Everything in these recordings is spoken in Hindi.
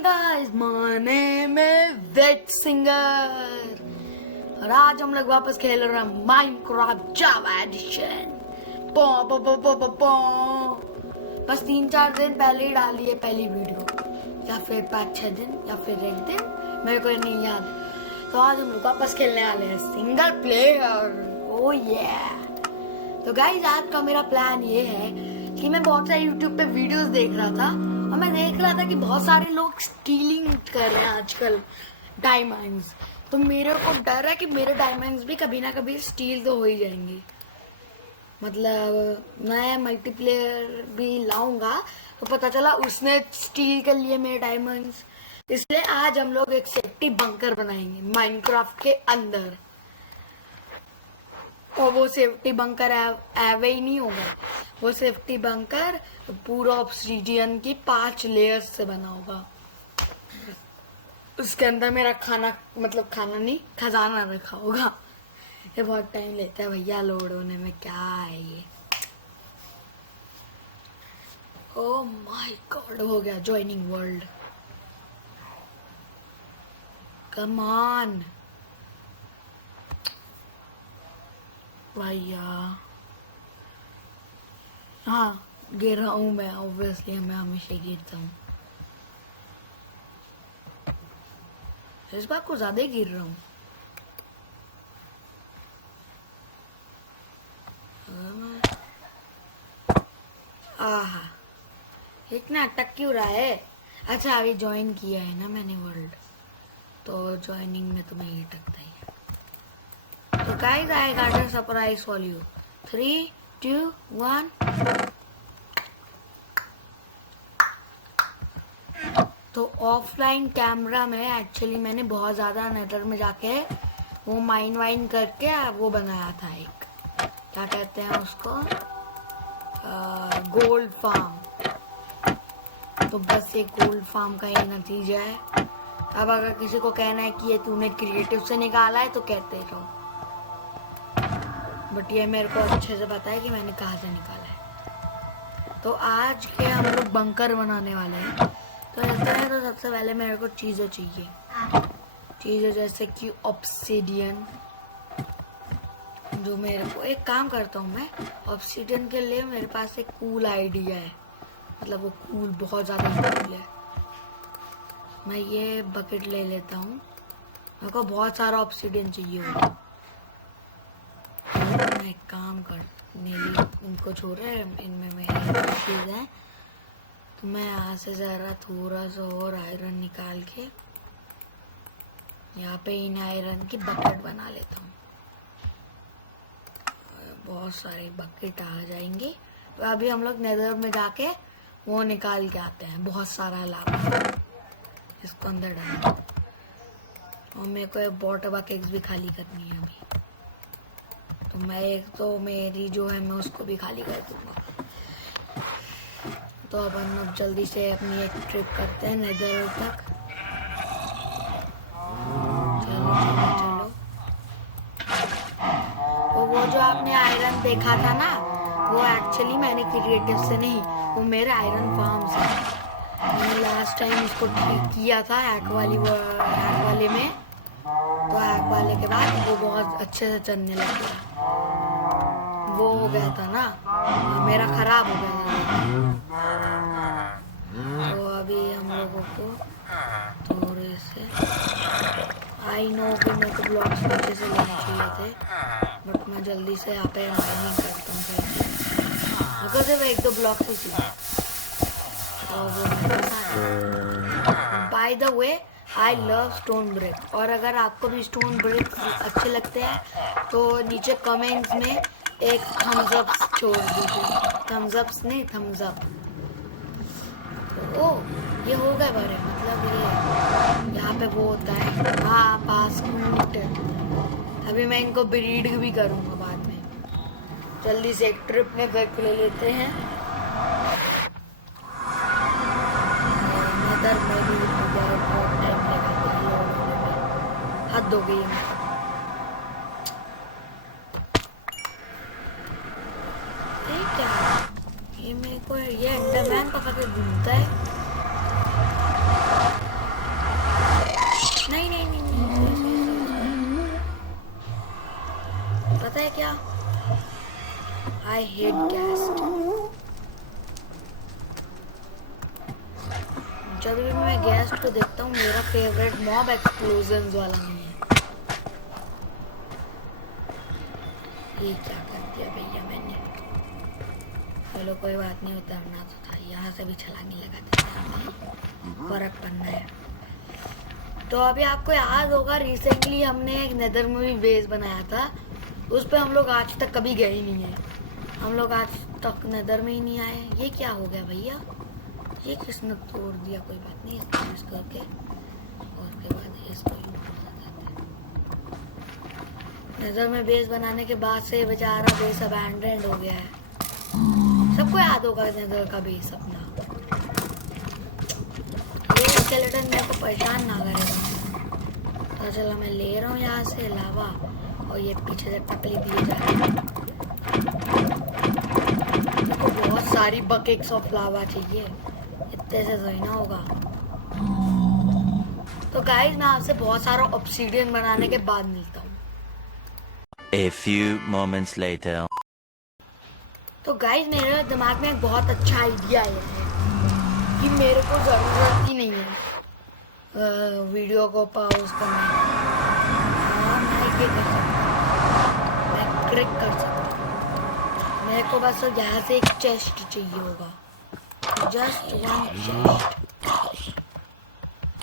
Morning guys, my name is वेट सिंगर और आज हम लोग वापस खेल रहे हैं माइनक्राफ्ट जावा एडिशन। पो पो पो पो पो पो बस 3-4 दिन पहले ही डाली है पहली वीडियो, या फिर 5-6 दिन या फिर एक दिन, मेरे को नहीं याद है। तो आज हम लोग वापस खेलने वाले हैं सिंगल प्लेयर। ओ ये तो गाइस, आज का मेरा प्लान ये है कि मैं बहुत सारे यूट्यूब पे वीडियोस देख रहा था और मैं देख रहा था कि बहुत सारे लोग स्टीलिंग कर रहे हैं आजकल डायमंड्स। तो मेरे को डर है कि मेरे डायमंड्स भी कभी ना कभी स्टील तो हो ही जाएंगे। मतलब मैं मल्टीप्लेयर भी लाऊंगा तो पता चला उसने स्टील कर लिए मेरे डायमंड्स। इसलिए आज हम लोग एक सेफ्टी बंकर बनाएंगे माइनक्राफ्ट के अंदर, और वो सेफ्टी बंकर एवे ही नहीं होगा। वो सेफ्टी बंकर पूरा ऑब्सीडियन की 5 लेयर्स से बना होगा। उसके अंदर मेरा खाना, मतलब खाना नहीं, खजाना रखा होगा। ये बहुत टाइम लेता है भैया लोड होने में। क्या है ये? ओह माय गॉड, हो गया ज्वाइनिंग वर्ल्ड। कम ऑन भैया। हाँ, गिर रहा हूँ मैं, ऑब्वियसली मैं हमेशा गिरता हूँ। इस बार को ज्यादा ही गिर रहा हूँ। आहा, इतना अटक क्यों रहा है? अच्छा, अभी ज्वाइन किया है ना मैंने वर्ल्ड, तो ज्वाइनिंग में तुम्हें ये अटकता ही है। तो guys, I got a surprise for you. 3, 2, 1। तो ऑफलाइन कैमरा में एक्चुअली मैंने बहुत ज़्यादा नेदर में जाके वो माइन वाइन करके वो बनाया था एक, क्या कहते हैं उसको, गोल्ड फार्म। तो बस ये गोल्ड फार्म का ही नतीजा है। अब अगर किसी को कहना है कि ये तूने क्रिएटिव से निकाला है तो कहते रहो, बट ये मेरे को अच्छे से पता है कि मैंने कहाँ से निकाला है। तो आज के हम लोग बंकर बनाने वाले हैं। तो ऐसा है, तो सबसे पहले मेरे को चीज़ें चाहिए। चीज़ें जैसे कि ऑब्सीडियन, जो मेरे को, एक काम करता हूँ मैं, ऑब्सीडियन के लिए मेरे पास एक कूल आइडिया है। मतलब वो कूल, बहुत ज़्यादा कूल है। मैं ये बकेट ले लेता हूँ, मेरे को बहुत सारा ऑब्सीडियन चाहिए होगा। मैं एक काम कर, नीली इनको छोड़े, इनमें मेरी चीज़ है। तो मैं यहाँ से ज़रा थोड़ा सा और आयरन निकाल के यहाँ पे इन आयरन की बकेट बना लेता हूँ। बहुत सारे बकेट आ जाएंगे। तो अभी हम लोग नेदर में जाके वो निकाल के आते हैं, बहुत सारा लावा इसको अंदर डालना। और मेरे को एक वाटर बकेट्स भी खाली करनी है अभी। तो मैं एक, तो मेरी जो है मैं उसको भी खाली कर दूंगा। तो अपन अब जल्दी से अपनी एक ट्रिप करते हैं नेदर तक। चलो चलो चलो। तो वो जो आपने आयरन देखा था ना, वो एक्चुअली मैंने क्रिएटिव से नहीं, वो मेरे आयरन फार्म से। मैंने लास्ट टाइम उसको ठीक किया था हैक वाले में। तो हैक वाले के बाद वो बहुत अच्छे से चलने लग गया। वो हो गया था ना, मेरा खराब हो गया था। तो अभी हम लोगों को थोड़े से, आई नो कि मेरे को ब्लॉक्स नीचे से लेने चाहिए थे, बट मैं जल्दी से यहाँ पे माइनिंग करता हूँ। अगर सिर्फ 1-2 ब्लॉक्स ही चाहिए। By the way, I love stone brick. और अगर आपको भी स्टोन ब्रिक अच्छे लगते हैं तो नीचे कमेंट्स में एक थम्स अप छोड़ दीजिए। थम्स अप्स नहीं, थम्स अप। ओ, ये हो गए बड़े, मतलब ये यहाँ पे वो होता है। हाँ, बास्केट। अभी मैं इनको ब्रीड भी करूँगा बाद में। जल्दी से एक ट्रिप में करके ले लेते हैं। नेदर में भी बहुत टाइम लगा, हद हो गई है। क्या ये मेरे को, ये अंडरमैन पकड़ के घूमता है। क्या? I hate guest. जब भी मैं गेस्ट को देखता हूँ मेरा फेवरेट मॉब एक्सप्लोजन्स वाला नहीं है। ये क्या कर दिया भैया मैंने? चलो कोई बात नहीं, उतरना तो था, यहाँ से भी छलांगी लगा देते, फर्क पड़ना है। तो अभी आपको याद होगा रिसेंटली हमने एक नेदर में भी बेस बनाया था, उस पर हम लोग आज तक कभी गए ही नहीं है। हम लोग आज तक नेदर में ही नहीं आए। ये क्या हो गया भैया? ये किसने तोड़ दिया? कोई बात नहीं, इसको करके और उसके बाद इसको नेदर में बेस बनाने के बाद से बेचारा बेस अबैंडन्ड हो गया है। सबको याद होगा नेदर का बेस अपना। ये स्केलेटन मेरे को परेशान ना करेगा। तो चलो मैं ले रहा हूँ यहाँ से लावा, और ये पीछे से टपली दिए जा रही है। मेरे को बहुत सारी बकेट्स ऑफ लावा चाहिए, इतने से तो ना होगा। तो गाइस मैं आपसे बहुत सारा ऑब्सीडियन बनाने के बाद मिलता हूँ। A few moments later. तो गाइस मेरे दिमाग में एक बहुत अच्छा आइडिया आया है कि मेरे को ज़रूरत ही नहीं है वीडियो को पॉज करने की। हाँ मैं ये कर सकता हूँ, मैं क्लिक कर सकता हूँ। मेरे को बस यहाँ से एक चेस्ट चाहिए होगा, जस्ट वन चेस्ट।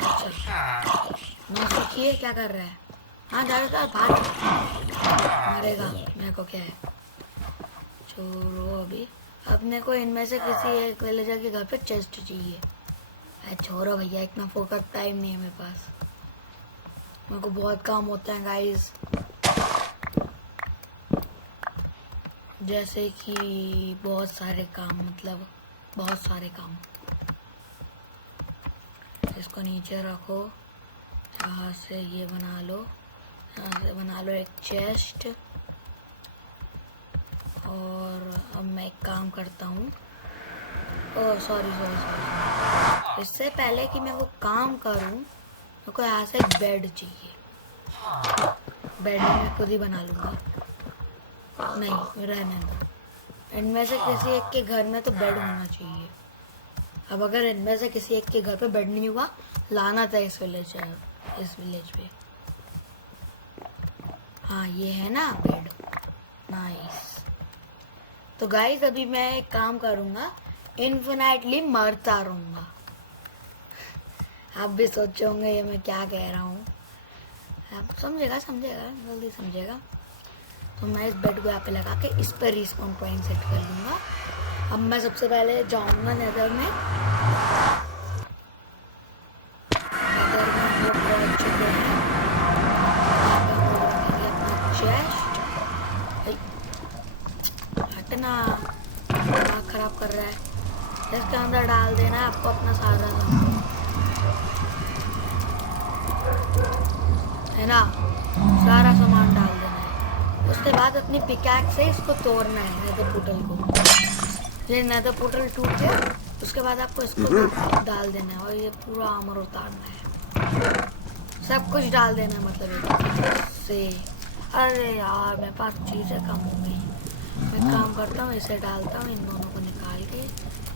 अच्छा मैं सोचिए क्या कर रहा है? हाँ ज़्यादा भाग मरेगा, मेरे को क्या है। छोड़ो, अभी अपने को इनमें से किसी एक विलेजर के घर पे चेस्ट चाहिए। छोड़ो भैया, इतना फोकस टाइम नहीं है मेरे पास, मेरे को बहुत काम होता है गाइस। जैसे कि बहुत सारे काम, मतलब बहुत सारे काम। इसको नीचे रखो, यहाँ से ये बना लो, यहाँ से बना लो एक चेस्ट। और अब मैं एक काम करता हूँ, ओह सॉरी, इससे पहले कि मैं वो काम करूँ मेरे को यहाँ से एक बेड चाहिए। बेड मैं खुद ही बना लूँगा, नहीं रहने दो। इनमें से किसी एक के घर में तो बेड होना चाहिए। अब अगर इनमें से किसी एक के घर पे बेड नहीं हुआ, लाना था इस विलेज पे। हाँ ये है ना बेड, नाइस। तो गाइस अभी मैं एक काम करूँगा, इन्फिनाइटली मरता रहूँगा। आप भी सोचोगे ये मैं क्या कह रहा हूँ, आप समझेगा जल्दी समझेगा। तो मैं इस बेड को यहाँ पे लगा के इस पर रिस्पॉन पॉइंट सेट कर लूँगा। अब मैं सबसे पहले जाऊँगा नेदर में हम लोग पहुँच चुके हैं। चेस्ट हटना, दिमाग खराब कर रहा है। इसके अंदर डाल देना है आपको अपना सारा सामान, है ना, सारा सामान डाल देना है। उसके बाद अपनी पिकैक्स से इसको तोड़ना है, नेदर पोर्टल को। ये नेदर पोर्टल टूट गया, उसके बाद आपको इसको डाल देना है और ये पूरा आर्मर उतारना है, सब कुछ डाल देना है। मतलब से अरे यार मेरे पास चीज़ें कम हो गई। मैं काम करता हूँ, इसे डालता हूँ, इन दोनों को निकाल के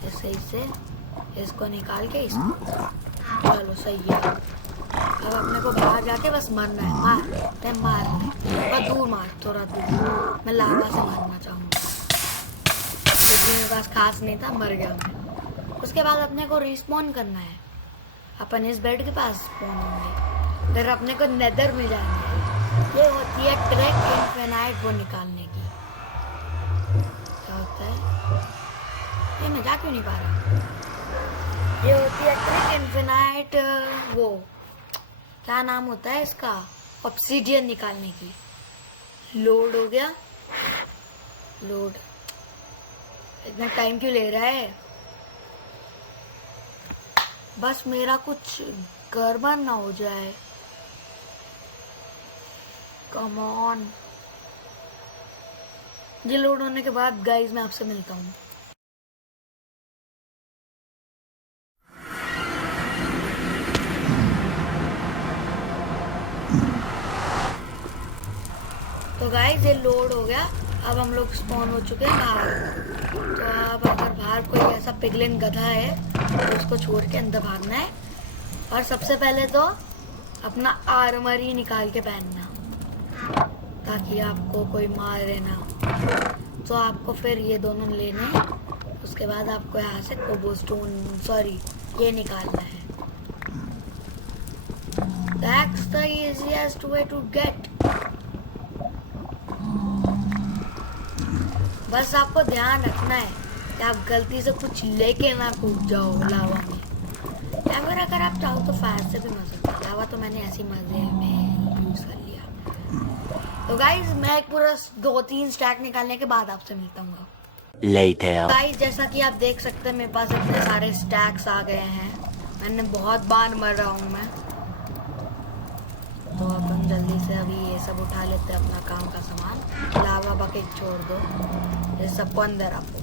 इसे इसको निकाल के इसको, चलो सही है। अब अपने को बाहर जाके बस मरना है। मार बस दूर मार, थोड़ा दूर। मैं लावा से मारना चाहूँगा क्योंकि मेरे पास खास नहीं था, मर गया मैं। उसके बाद अपने को रिस्पॉन करना है, अपन इस बेड के पास स्पॉन होंगे, फिर अपने को नेदर में जाना है। ये होती है ट्रैक इनफिनाइट वो निकालने की। क्या होता है ये, मैं जा क्यों नहीं पा रहा? ये होती है ट्रैक इनफिनाइट, वो क्या नाम होता है इसका, ऑब्सीडियन निकालने की। लोड हो गया, लोड। इतना टाइम क्यों ले रहा है? बस मेरा कुछ गड़बड़ ना हो जाए, कम ऑन। ये लोड होने के बाद गाइस मैं आपसे मिलता हूँ। तो गाइस ये लोड हो गया। अब हम लोग स्पॉन हो चुके हैं बाहर। तो अब अगर बाहर कोई ऐसा पिगलिन गधा है तो उसको छोड़ के अंदर भागना है। और सबसे पहले तो अपना आर्मर ही निकाल के पहनना ताकि आपको कोई मारे ना। तो आपको फिर ये दोनों लेने हैं। उसके बाद आपको यहाँ से कोबलस्टोन सॉरी ये निकालना है। That's the easiest way to get. बस आपको ध्यान रखना है कि आप गलती से कुछ लेके ना कूद जाओ लावा में। या फिर अगर आप चाहो तो फायर से भी मर सकते हो। लावा तो मैंने ऐसी मजे में यूज कर लिया। तो गाइज मैं एक पूरा 2-3 स्टैक निकालने के बाद आपसे मिलता हूँ। Later. गाइस जैसा कि आप देख सकते हैं मेरे पास इतने सारे स्टैक्स आ गए हैं। मैंने बहुत बार मर रहा हूँ मैं। तो अपन जल्दी से अभी ये सब उठा लेते हैं अपना काम का सामान। लावा बकेट छोड़ दो, ये सबको अंदर आपको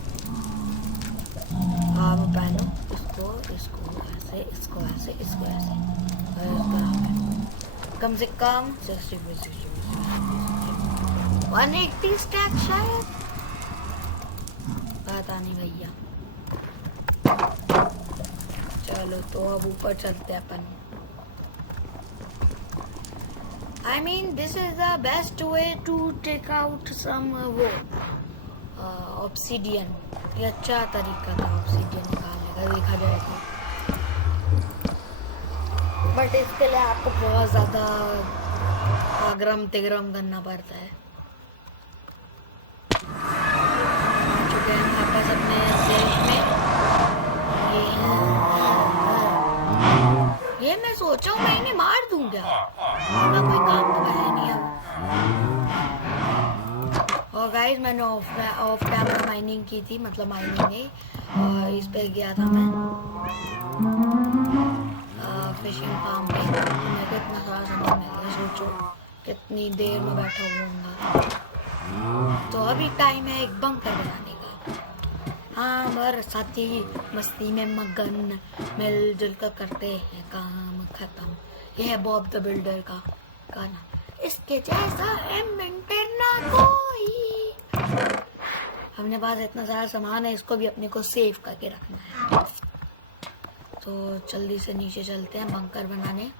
आप पहनो। इसको ऐसे, इसको ऐसे, इसको ऐसे, कम से कम 180 स्टैक शायद, पता नहीं भैया। चलो तो अब ऊपर चलते हैं अपन। I mean this is the best way to take out some obsidian. ये अच्छा तरीका था obsidian निकालने का देखा जाए तो। बट इसके लिए आपको बहुत ज़्यादा आग्रम तिग्रम करना पड़ता है। आ चुके हैं वापस अपने देश में। ये मैं सोचा हूँ मैं इन्हें मार दूँ क्या? ना कोई काम तो है नहीं अब। और गाइस मैंने ऑफ कैमरा माइनिंग की थी, मतलब माइनिंग नहीं, और इस पे गया था मैं फिशिंग फार्म पे। मेरे को इतना सारा सामान मिल गया, सोचो कितनी देर में बैठा हुआ। तो अभी टाइम है एक बंकर बनाने का। हाँ मर साथी मस्ती में मगन, मिलजुल कर करते हैं काम खत्म। ये है बॉब द बिल्डर का गाना, इसके जैसा इन्वेंटर ना कोई। अपने पास इतना सारा सामान है, इसको भी अपने को सेव करके रखना है। तो जल्दी से नीचे चलते हैं बंकर बनाने।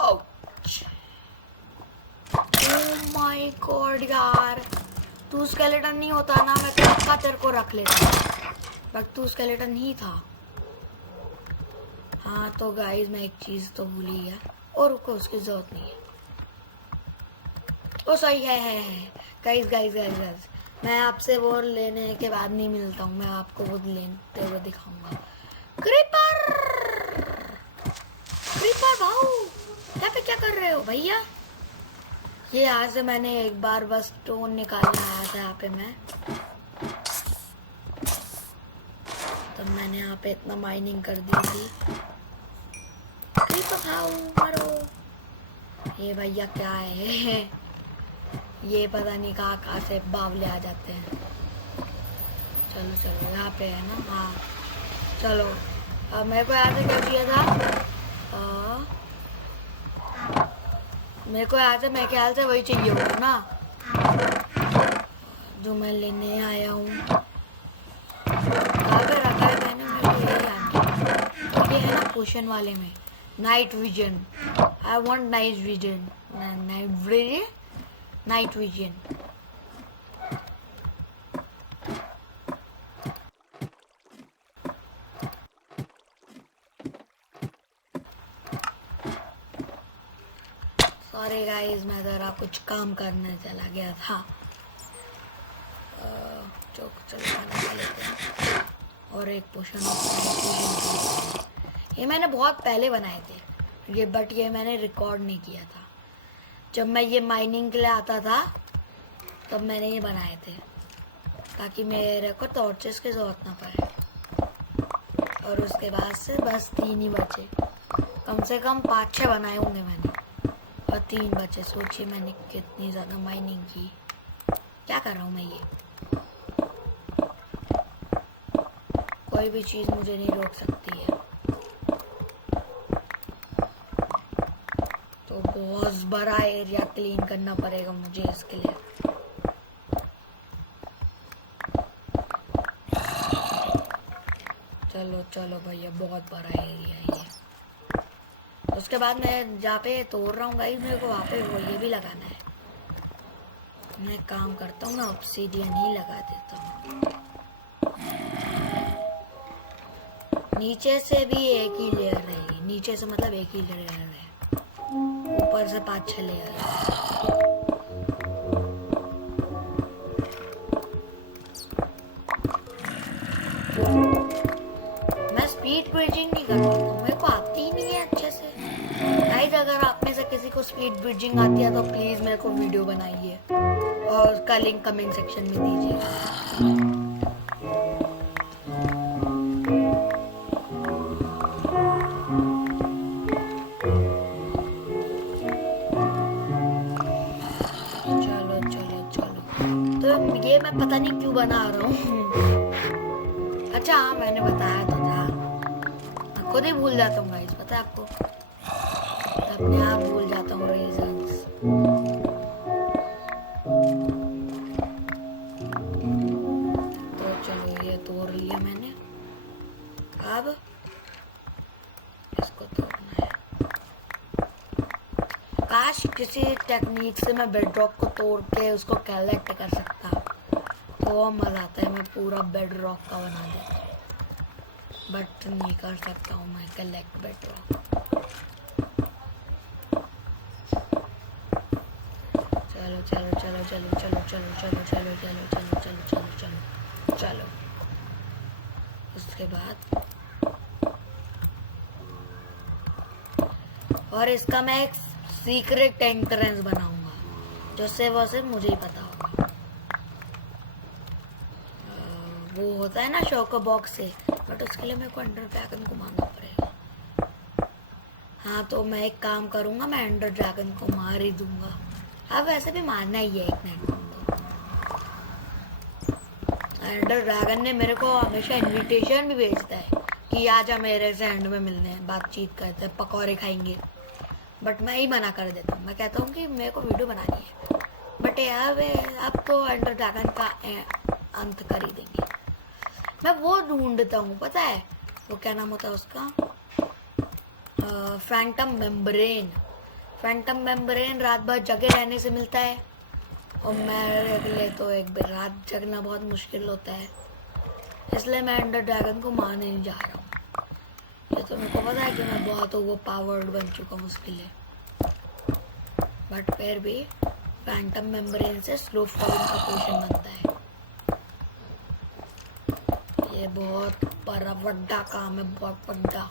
ओह माय गॉड यार, तू स्केलेटन नहीं होता ना मैं पक्का तेरे को रख लेता, बट तू स्केलेटन ही था। हाँ तो गाइस मैं एक चीज तो भूल ही गया, और रुको उसकी जरूरत नहीं है। ओ सही है गाइस मैं आपसे वो लेने के बाद नहीं मिलता हूँ, मैं आपको वो लेते हुए दिखाऊंगा। क्रीपर भाऊ यहाँ पे क्या कर रहे हो भैया? ये यहाँ से मैंने एक बार बस स्टोन निकालने आया था यहाँ पे मैं, तब मैंने यहाँ पे इतना माइनिंग कर दी थी। क्रीपर भाऊ मरो। ये भैया क्या है ये पता नहीं कहाँ से बावले आ जाते हैं। चलो यहाँ पे है ना, हाँ चलो। अब मेरे को यहाँ से क्या चाहिए था? मेरे को यहाँ से मेरे ख्याल से वही चाहिए होगा ना जो मैं लेने आया हूँ। कहाँ पे रखा है मैंने? मेरे को यही आना ये है ना पोशन वाले में, night vision. I want night vision, night vision. Sorry guys मैं ज़रा कुछ काम करने चला गया था। और एक पोशन ये मैंने बहुत पहले बनाए थे ये, बट ये मैंने रिकॉर्ड नहीं किया था। जब मैं ये माइनिंग के लिए आता था तब मैंने ये बनाए थे ताकि मेरे को टॉर्चेस की जरूरत ना पड़े। और उसके बाद से बस 3 ही बचे, कम से कम 5-6 बनाए होंगे मैंने, और 3 बचे। सोचिए मैंने कितनी ज़्यादा माइनिंग की। क्या कर रहा हूँ मैं? ये कोई भी चीज़ मुझे नहीं रोक सकती है। बहुत बड़ा एरिया क्लीन करना पड़ेगा मुझे इसके लिए। चलो चलो भैया, बहुत बड़ा एरिया है ये। उसके बाद मैं जहाँ पे तोड़ रहा हूँ गाइस, मेरे को वहाँ पे वो ये भी लगाना है। मैं काम करता हूँ, मैं ऑब्सीडियन ही लगा देता हूँ। नीचे से भी एक ही लेयर रहेगी, नीचे से मतलब एक ही लेयर है, ऊपर से 5-6 लेयर है। मैं स्पीड ब्रिजिंग नहीं कर पाता, मेरे को आती ही नहीं है अच्छे से। गाइस अगर आप में से किसी को स्पीड ब्रिजिंग आती है तो प्लीज मेरे को वीडियो बनाइए और उसका लिंक कमेंट सेक्शन में दीजिए। ये मैं पता नहीं क्यों बना रहा हूँ। अच्छा हाँ, मैंने बताया तो था, मैं खुद ही भूल जाता हूँ गाइस, पता है आपको, अपने आप भूल जाता हूँ रीजंस। तो चलो ये तोड़ लिया मैंने, अब इसको तोड़ना है। काश किसी टेक्निक से मैं बेडरॉक को तोड़ के उसको कलेक्ट कर सकता, तो मजा आता है, मैं पूरा बेड रॉक का बना देता हूँ, बट नहीं कर सकता हूँ मैं कलेक्ट बेड रॉक। चलो चलो चलो चलो चलो चलो चलो चलो चलो चलो चलो चलो चलो चलो। उसके बाद और इसका मैं एक सीक्रेट एंट्रेंस बनाऊंगा, जो सिर्फ मुझे ही पता होगा। वो होता है ना शॉकर बॉक्स से, बट उसके लिए मेरे को अंडर ड्रैगन को मारना पड़ेगा। हाँ तो मैं एक काम करूंगा, मैं अंडर ड्रैगन को मार ही दूंगा। अब वैसे भी मारना ही है एक नाइट को। अंडर ड्रैगन ने मेरे को हमेशा इनविटेशन भी भेजता है कि आजा मेरे से एंड में मिलने, बातचीत करते हैं, पकौड़े खाएंगे, बट मैं ही मना कर देता हूँ। मैं कहता हूँ कि मेरे को वीडियो बनानी है, बट यार अब तो अंडर ड्रैगन का अंत कर ही देंगे। मैं वो ढूंढता हूँ, पता है वो क्या नाम होता है उसका, फैंटम मेम्ब्रेन। फैंटम मेम्ब्रेन रात भर जगे रहने से मिलता है, और मेरे लिए तो एक रात जगना बहुत मुश्किल होता है, इसलिए मैं अंडर ड्रैगन को मारने नहीं जा रहा हूँ। ये तो मेरे को पता है कि मैं बहुत ओवर पावर्ड बन चुका हूँ उसके लिए, बट फिर भी फैंटम मेम्ब्रेन से स्लो फॉलिंग का पोशन बनता है। ये बहुत बड़ा काम है, बहुत बड़ा।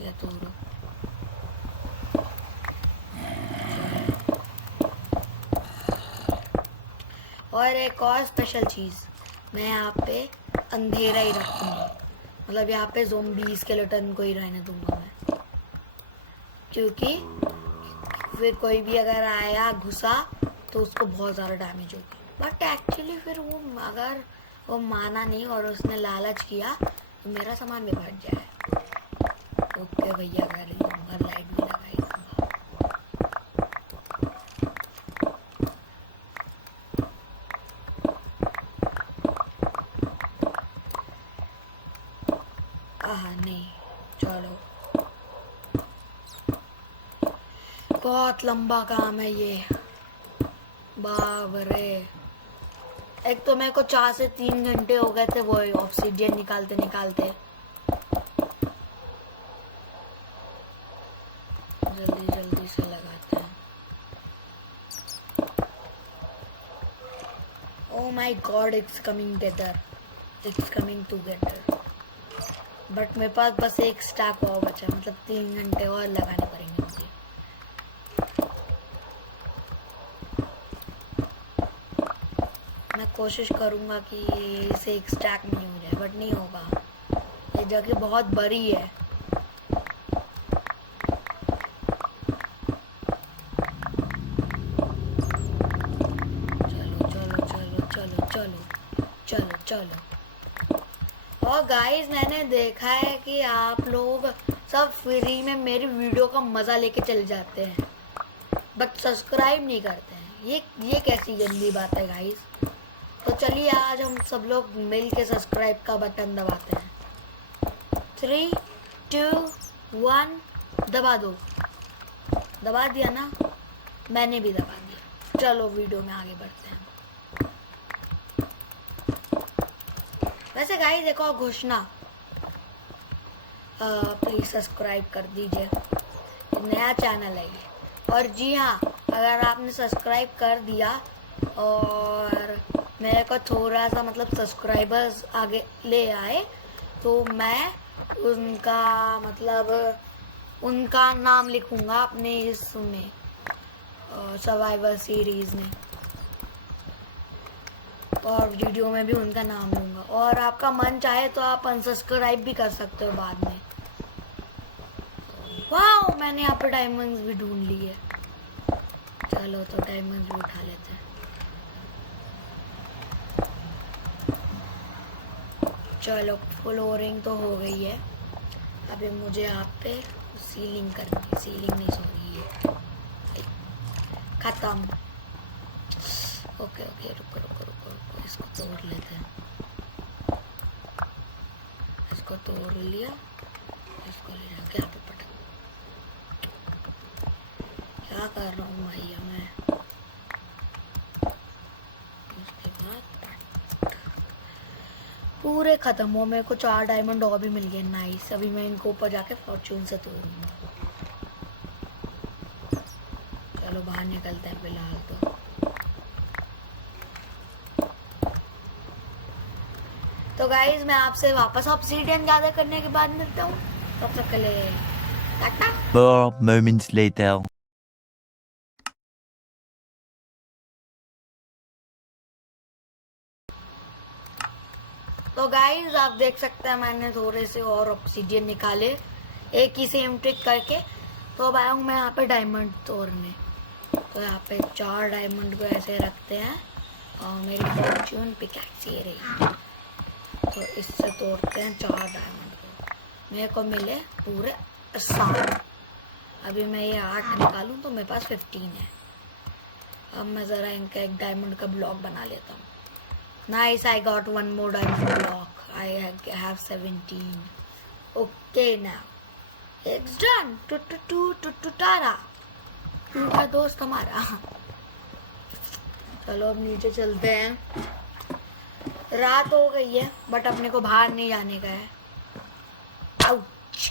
ये तोड़ो। और एक और स्पेशल चीज, मैं यहाँ पे अंधेरा ही रखूंगा, मतलब यहाँ पे ज़ोंबी स्केलेटन को ही रहने दूंगा मैं, क्योंकि फिर कोई भी अगर आया घुसा तो उसको बहुत ज़्यादा डैमेज होगी। बट एक्चुअली फिर वो अगर वो माना नहीं और उसने लालच किया तो मेरा सामान भी फट जाए। ओके भैया, कर ही दूंगा, लाइट भी लगा ही दूंगा। नहीं चलो, बहुत लंबा काम है ये, बाप रे। एक तो मेरे को 4 से 3 घंटे हो गए थे वो ऑब्सीडियन निकालते निकालते। जल्दी जल्दी से लगाते हैं। Oh my God, it's coming together, it's coming together. But मेरे पास बस एक स्टैक और बचा, मतलब 3 घंटे और लगाने पड़ेंगे मुझे। मैं कोशिश करूंगा कि इसे एक स्टैक नहीं हो जाए, बट नहीं होगा, ये जगह बहुत बड़ी है। चलो चलो चलो चलो चलो चलो चलो। और गाइस मैंने देखा है कि आप लोग सब फ्री में मेरी वीडियो का मजा लेके चले जाते हैं, बट सब्सक्राइब नहीं करते हैं। ये कैसी गंदी बात है गाइस। तो चलिए आज हम सब लोग मिल के सब्सक्राइब का बटन दबाते हैं। 3, 2, 1 दबा दो। दबा दिया ना, मैंने भी दबा दिया। चलो वीडियो में आगे बढ़ते हैं। वैसे गाइस एक और घोषणा, प्लीज सब्सक्राइब कर दीजिए, नया चैनल है ये। और जी हाँ, अगर आपने सब्सक्राइब कर दिया और मेरे को थोड़ा सा मतलब सब्सक्राइबर्स आगे ले आए तो मैं उनका नाम लिखूंगा अपने इसमें सर्वाइवर सीरीज में, और वीडियो में भी उनका नाम लूंगा। और आपका मन चाहे तो आप अनसब्सक्राइब भी कर सकते हो बाद में। वाह, मैंने यहाँ पे डायमंड्स भी ढूंढ लिए। चलो तो डायमंड्स भी उठा लेते हैं। चलो फ्लोरिंग तो हो गई है, अभी मुझे यहाँ पे सीलिंग करनी है। सीलिंग नहीं, सॉरी, ये खत्म। ओके रुको, इसको तोड़ लेते हैं। इसको तोड़ लिया, इसको ले जाके यहाँ पे पटक। क्या कर रहा हूँ भैया मैं। उसके बाद पूरे खत्म हो। मेरे को 4 डायमंड और भी मिल गए, नाइस। अभी मैं इनको ऊपर जाके फॉर्चून से तोड़ूंगा। चलो बाहर निकलते हैं फिलहाल तो गाइज मैं आपसे वापस ऑब्सीडियन ज्यादा करने के बाद मिलता हूँ। तब तक के लिए टाटा। 4 moments later. तो गाइज आप देख सकते हैं मैंने थोड़े से और ऑब्सीडियन निकाले एक ही सेम ट्रिक करके। तो अब आया हूँ मैं यहाँ पे डायमंड तोड़ने। तो यहाँ पे 4 डायमंड को ऐसे रखते हैं और मेरी फॉर्चून पिकैक्स ये रही। तो इससे तोड़ते हैं 4 डायमंड को। मेरे को मिले पूरे 7। अभी मैं ये 8 निकालूं तो मेरे पास 15 है। अब मैं ज़रा इनका एक डायमंड का ब्लॉक बना लेता हूँ। Nice, I got 1 more diamond block. I have 17। Okay now it's done. टुटारा उनका दोस्त हमारा। चलो अब नीचे चलते हैं। रात हो गई है बट अपने को बाहर नहीं जाने का है। आउच।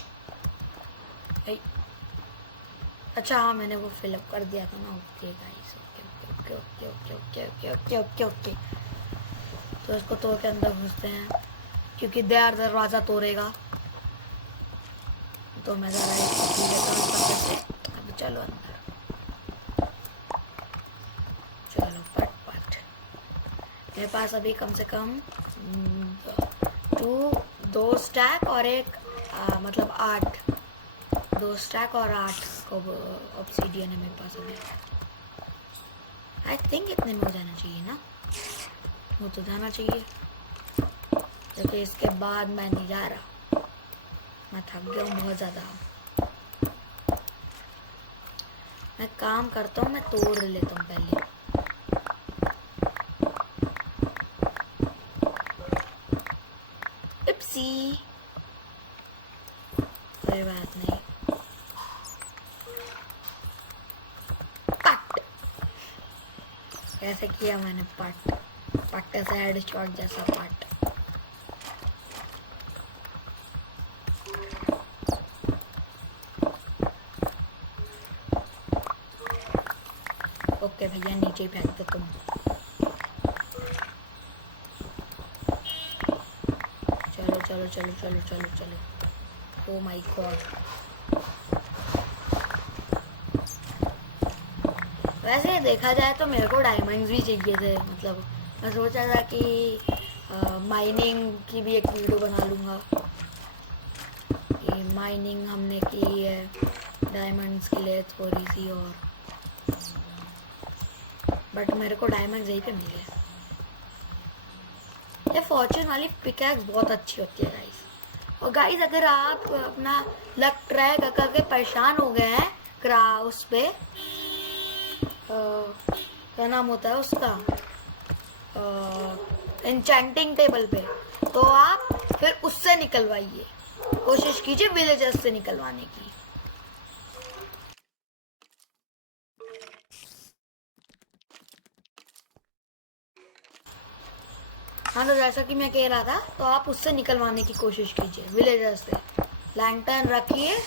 अच्छा हाँ, मैंने वो फिलअप कर दिया था ना। Okay guys, okay. तो इसको तोड़ के अंदर घुसते हैं क्योंकि दरवाजा तोड़ेगा। तो मैं जरा अब चलो अंदर। चलो पट। मेरे पास अभी कम से कम 2 स्टैक और एक मतलब 8। 2 स्टैक और 8 ऑब्सीडियन है मेरे पास अभी। आई थिंक इतने में हो जाना चाहिए ना। वो तो जाना चाहिए क्योंकि इसके बाद मैं नहीं जा रहा। मैं थक गया हूँ बहुत ज़्यादा। मैं काम करता हूँ, मैं तोड़ लेता हूँ पहले। इप्सी, कोई बात नहीं। पट कैसे किया मैंने। पट से हेडशॉट जैसा पट। ओके भैया, नीचे ही फेंक दो तुम। चलो। Oh my God. वैसे देखा जाए तो मेरे को डायमंड्स भी चाहिए थे। मतलब मैं सोचा था कि माइनिंग की भी एक वीडियो बना लूँगा। ये माइनिंग हमने की है डायमंड्स के लिए थोड़ी सी और, बट मेरे को डायमंड्स यहीं पे मिल गए। ये फॉर्चून वाली पिकैक्स बहुत अच्छी होती है गाइस। और गाइस अगर आप अपना लक ट्राई करके परेशान हो गए हैं उस पे क्या नाम होता है उसका, एन्चेंटिंग टेबल पे, तो आप फिर उससे निकलवाइए, कोशिश कीजिए विलेजर्स से निकलवाने की। हाँ, तो जैसा कि मैं कह रहा था, तो आप उससे निकलवाने की कोशिश कीजिए, विलेजर से। लैंटर्न रखिए,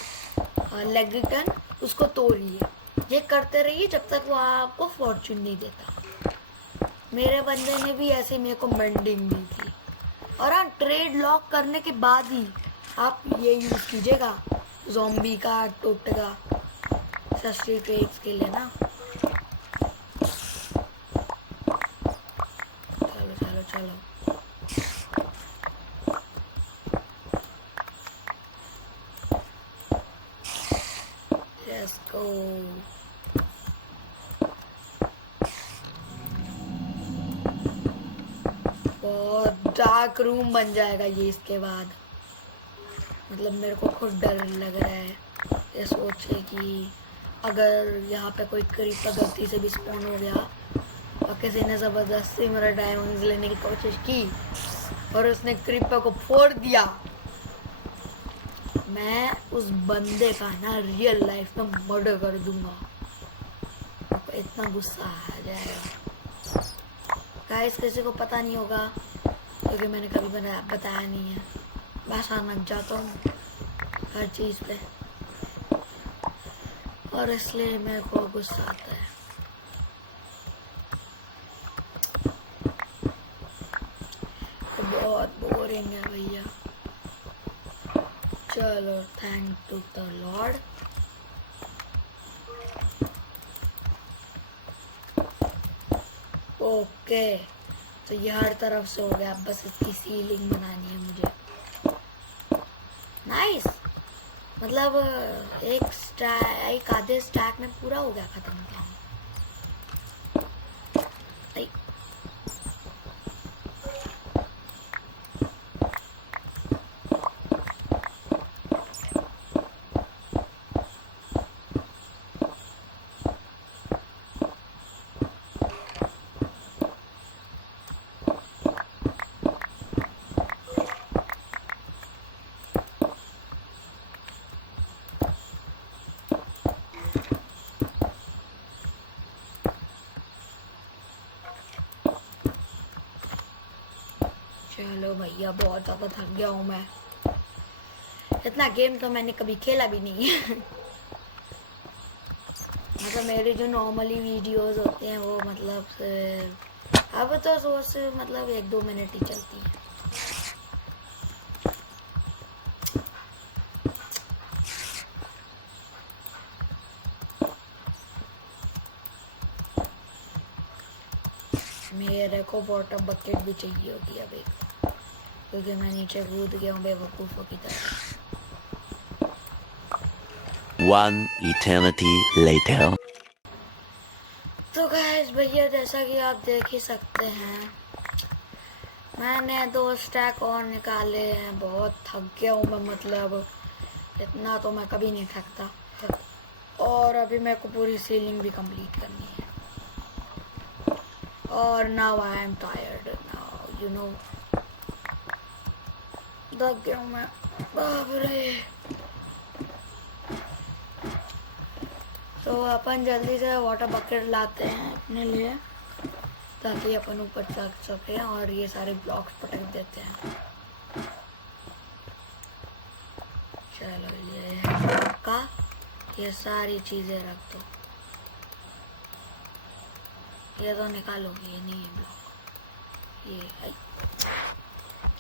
लेगिटन, उसको तोड़िए। ये करते रहिए जब तक वो आपको फॉर्चून नहीं देता। मेरे बंदे ने भी ऐसे मेरे को मेंडिंग दी थी। और हाँ, ट्रेड लॉक करने के बाद ही आप ये यूज़ कीजिएगा, ज़ॉम्बी का टोटका, सस्ती ट्रेड्स के लिए ना। चलो चलो चलो, लेट्स गो। बहुत डार्क रूम बन जाएगा ये इसके बाद। मतलब मेरे को खुद डर लग रहा है ये सोच के कि अगर यहाँ पे कोई क्रीपर गलती से भी स्पॉन हो गया और किसी ने ज़बरदस्ती मेरा डायमंड्स लेने की कोशिश की और उसने क्रीपर को फोड़ दिया, मैं उस बंदे का ना रियल लाइफ में मर्डर कर दूंगा। आपको इतना गुस्सा आ जाएगा। गाइस किसी को पता नहीं होगा क्योंकि मैंने कभी बताया नहीं है। मैं अचानक जाता हूँ हर चीज़ पे और इसलिए मेरे को गुस्सा आता है। तो बहुत बोरिंग है भैया। चलो, thank to the lord. Okay, तो ये हर तरफ से हो गया, बस इसकी सीलिंग बनानी है मुझे। नाइस, मतलब एक आधे स्टैक में पूरा हो गया खत्म काम। चलो भैया, बहुत ज़्यादा थक गया हूँ मैं। इतना गेम तो मैंने कभी खेला भी नहीं है। मतलब मेरी जो नॉर्मली वीडियोस होते हैं वो मतलब अब तो सोच मतलब 1-2 मिनट ही चलती है। मेरे को वाटर बकेट भी चाहिए होती है अभी, क्योंकि मैं नीचे कूद गया हूँ बेवकूफ़ों की तरह। One eternity later. तो गाइस भैया, जैसा कि आप देख ही सकते हैं, मैंने 2 स्टैक और निकाले हैं। बहुत थक गया हूँ मैं, मतलब इतना तो मैं कभी नहीं थकता। और अभी मेरे को पूरी सीलिंग भी कंप्लीट करनी है। और now I am tired now, you know, थक गया हूँ मैं, बाप रे। तो अपन जल्दी से वाटर बकेट लाते हैं अपने लिए, ताकि अपन ऊपर चढ़ सके और ये सारे ब्लॉक्स पटक देते हैं। चलो, ये का ये सारी चीज़ें रख दो। ये तो निकालोगे, ये नहीं है ब्लॉक। ये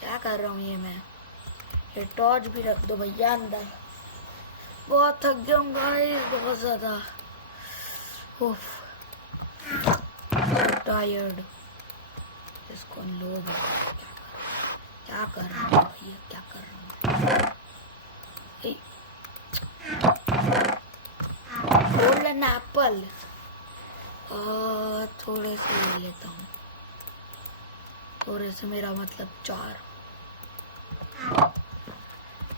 क्या कर रहा हूँ ये मैं। ये टॉर्च भी रख दो भैया अंदर। बहुत थक गया हूँ गाइस, बहुत ज़्यादा। टायर्ड। इसको लोग क्या कर रहा हूँ भैया, क्या कर रहा हूँ। गोल्डन एप्पल थोड़े से ले लेता हूँ, थोड़े से मेरा मतलब 4।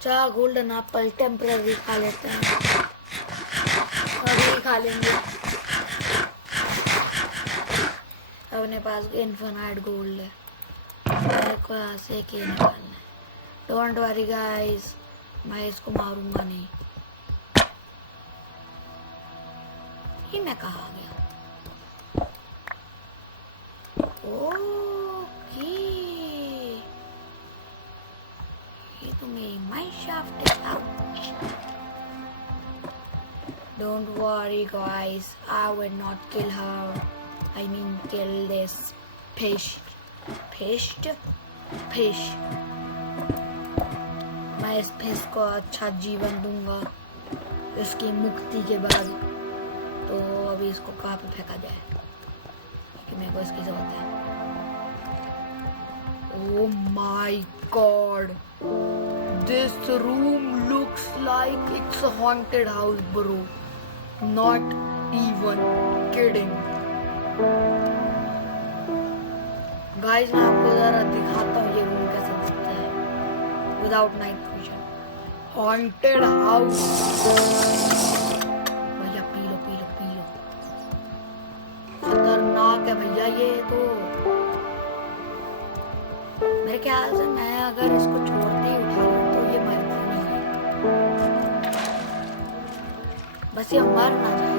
अच्छा गोल्डन एप्पल टेम्पररी खा लेते हैं, अभी खा लेंगे। अपने पास इन्फिनाइट गोल्ड है, मेरे को यहाँ से एक ही निकालना है। डोंट वरी गाइस, मैं इसको मारूंगा नहीं। ये मैं कहाँ गया? ओके, ये तो मेरी माइनक्राफ्ट है। Don't worry guys, I will not kill her. I mean kill this fish. मैं इस फिश को अच्छा जीवन दूंगा इसकी मुक्ति के बाद। तो अभी इसको कहाँ पे फेंका जाए कि मेरे को इसकी जरूरत है। Oh my god, this room looks like it's a haunted house bro, not even kidding. Guys मैं आपको जरा दिखाता हूँ ये रूम कैसे दिखता है without night vision. Haunted house. भैया P low P low P low, खतरनाक है भैया ये तो। मेरे ख्याल से मैं अगर इसको छोड़ते ही उठा लूं तो ये मरती नहीं है, बस ये मर ना जाए।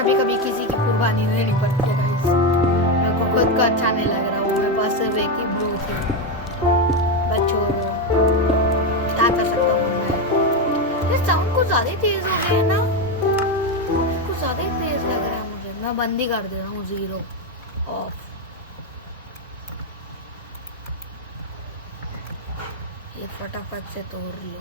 कभी कभी किसी की कुर्बानी लेनी पड़ती है गाइस, मेरे को खुद को अच्छा नहीं लग रहा। मेरे पास सिर्फ एक ही ब्लू थी, बच्चों क्या कर सकता हूँ मैं। ये साउंड कुछ ज्यादा ही तेज हो गया है ना, कुछ ज्यादा ही तेज लग रहा है मुझे। मैं बंद ही कर दे रहा हूँ, 0 ऑफ। ये फटाफट से तोड़ लो।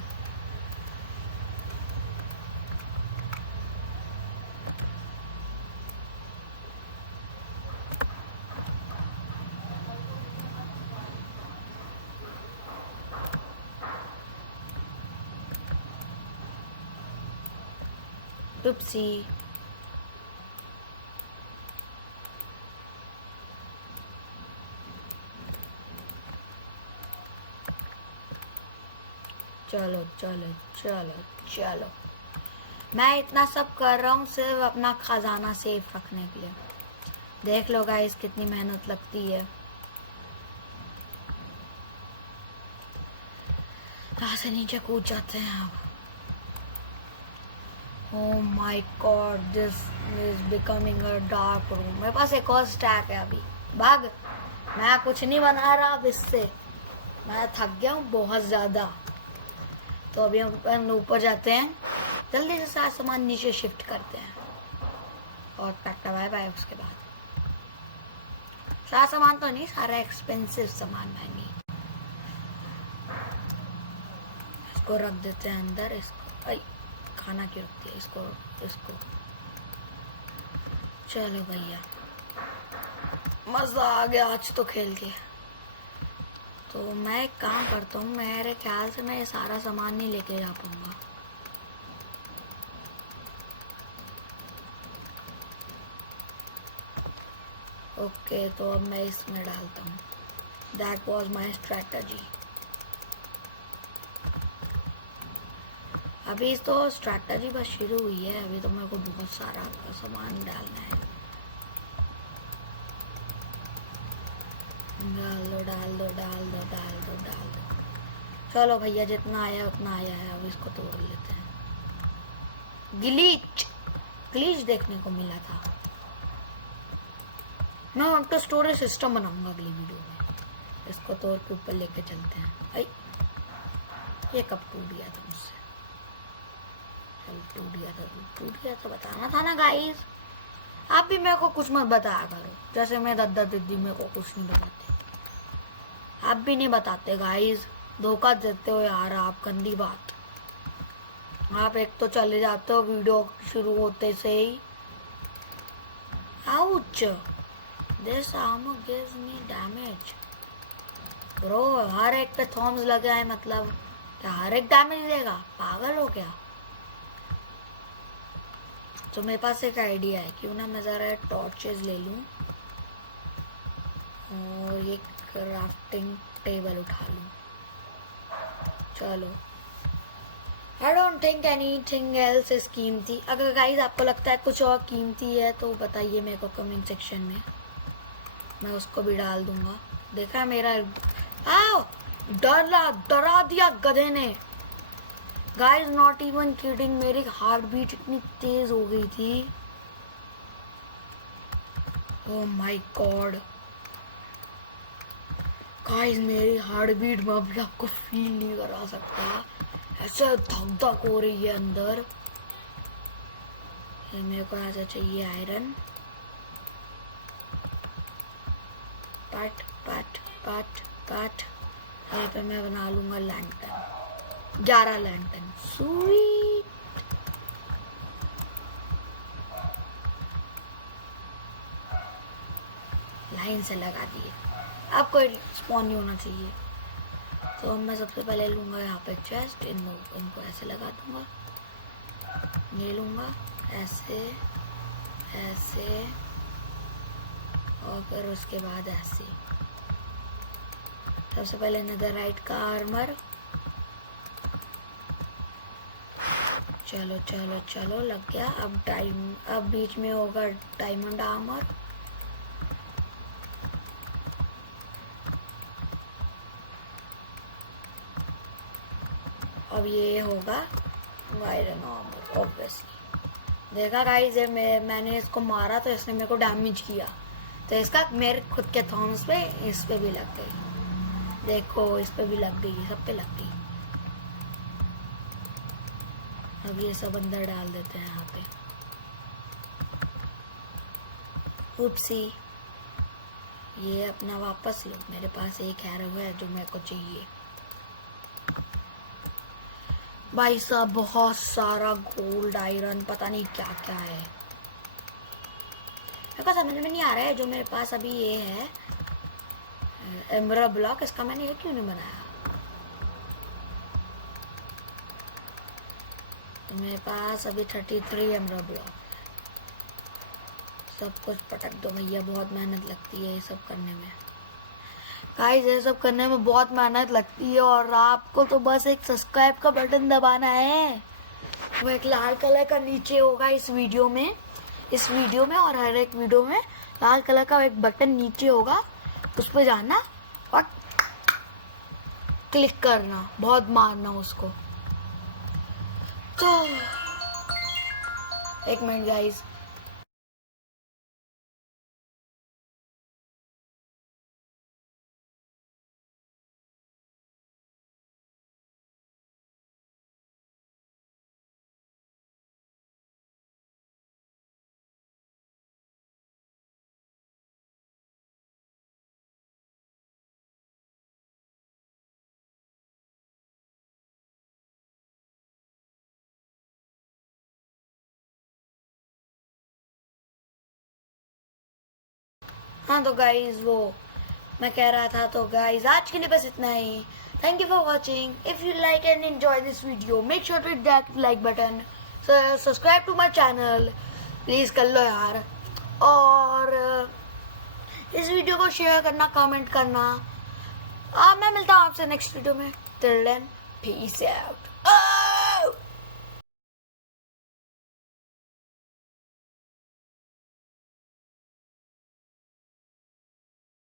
Oopsie. चलो चलो चलो चलो, मैं इतना सब कर रहा हूँ सिर्फ अपना खजाना सेफ रखने के लिए। देख लो गाइस कितनी मेहनत लगती है। यहाँ से नीचे कूद जाते हैं अब। Oh my god, this is becoming a dark room. मेरे पास एक और स्टैक है अभी। भाग, मैं कुछ नहीं बना रहा अब इससे, मैं थक गया हूँ बहुत ज़्यादा। तो अभी हम ऊपर जाते हैं, जल्दी से सारा सामान नीचे शिफ्ट करते हैं और टाटा बाय बाय। उसके बाद सारा सामान तो नहीं, सारा एक्सपेंसिव सामान महंगी। इसको रख देते हैं अंदर। इसको खाना क्यों रखती है इसको। चलो भैया, मजा आ गया आज तो खेल के। तो मैं एक काम करता हूँ, मेरे ख्याल से मैं ये सारा सामान नहीं लेके जा पाऊंगा। ओके, तो अब मैं इसमें डालता हूँ। That was my strategy. अभी तो स्ट्रैटेजी बस शुरू हुई है, अभी तो मेरे को बहुत सारा सामान डालना है। डाल दो। चलो भैया, जितना आया उतना आया है, अब इसको तोड़ लेते हैं। ग्लिच देखने को मिला था। मैं उनका स्टोरेज सिस्टम बनाऊंगा अगली वीडियो में। इसको तोड़ के ऊपर लेके चलते हैं। ये कब टूट गया था मुझसे? टूट गया तो बताना था ना गाइस। आप भी मेरे को कुछ मत बताया करो, जैसे मेरे दादा दीदी मेरे को कुछ नहीं बताते। आप भी नहीं बताते गाइस, धोखा देते हो यार आप। गंदी बात, आप एक तो चले जाते हो वीडियो शुरू होते से ही। Ouch! This armor gives me damage. Bro, हर एक पे थॉर्म्स लगे हैं, मतलब क्या हर एक डैमेज देगा? पागल हो क्या? तो मेरे पास एक आइडिया है, क्यों ना मैं ज़रा टॉर्चेस ले लूँ और ये क्राफ्टिंग टेबल उठा लूँ. चलो, I don't think anything else is कीमती. अगर गाइस आपको लगता है कुछ और कीमती है तो बताइए मेरे को कमेंट सेक्शन में, मैं उसको भी डाल दूंगा. देखा मेरा, आओ डरा दिया गधे ने. गाइस नॉट इवन किडिंग, मेरी हार्ट बीट इतनी तेज हो गई थी. ओह माय गॉड गाइस, मेरी हार्ट बीट मैं अभी आपको फील नहीं करा सकता, ऐसे धक धक हो रही है अंदर. ये मेरे को ऐसा चाहिए आयरन. पट पट पट पट. यहाँ पे मैं बना लूंगा लैंटर्न, 11 लैंटर्न. स्वीट. लाइन से लगा दिए, अब कोई स्पॉन नहीं होना चाहिए. तो मैं सबसे पहले लूंगा यहाँ पे चेस्ट, इनको ऐसे लगा दूंगा. ये लूंगा ऐसे ऐसे और फिर उसके बाद ऐसे. सबसे पहले नेदरराइट का आर्मर. चलो चलो चलो, लग गया. अब बीच में होगा डायमंड आर्मर. अब ये होगा आयरन आर्मर ऑब्वियसली. देखा गाइस, मैंने इसको मारा तो इसने मेरे को डैमेज किया, तो इसका मेरे खुद के थॉर्म्स पे इस पे भी लग गई. देखो इस पे भी लग गई, सब पे लग गई. अब ये सब अंदर डाल देते हैं यहाँ पे. उपसी, ये अपना वापस लो. मेरे पास एक हैरो है जो मेरे को चाहिए. भाई साहब बहुत सारा गोल्ड, आयरन, पता नहीं क्या क्या है. मेरे को समझ में नहीं आ रहा है जो मेरे पास अभी ये है एमराल्ड ब्लॉक, इसका मैंने ये क्यों नहीं बनाया. तो मेरे पास अभी 33 एमराल्ड ब्लॉक. सब कुछ पटक दो भैया, बहुत मेहनत लगती है ये सब करने में. गाइस ये सब करने में बहुत मेहनत लगती है और आपको तो बस एक सब्सक्राइब का बटन दबाना है. वो एक लाल कलर का नीचे होगा इस वीडियो में और हर एक वीडियो में लाल कलर का एक बटन नीचे होगा, उस पर जाना और क्लिक करना, बहुत मारना उसको. तो एक मिनट गाइस, हाँ तो गाइज वो मैं कह रहा था. तो गाइज आज के लिए बस इतना ही. Thank you for watching. If you like and enjoy this video make sure to hit that like button. Subscribe to my channel please कर लो यार. और इस वीडियो को शेयर करना, कमेंट करना. मैं मिलता हूँ आपसे नेक्स्ट वीडियो में. Till then peace out.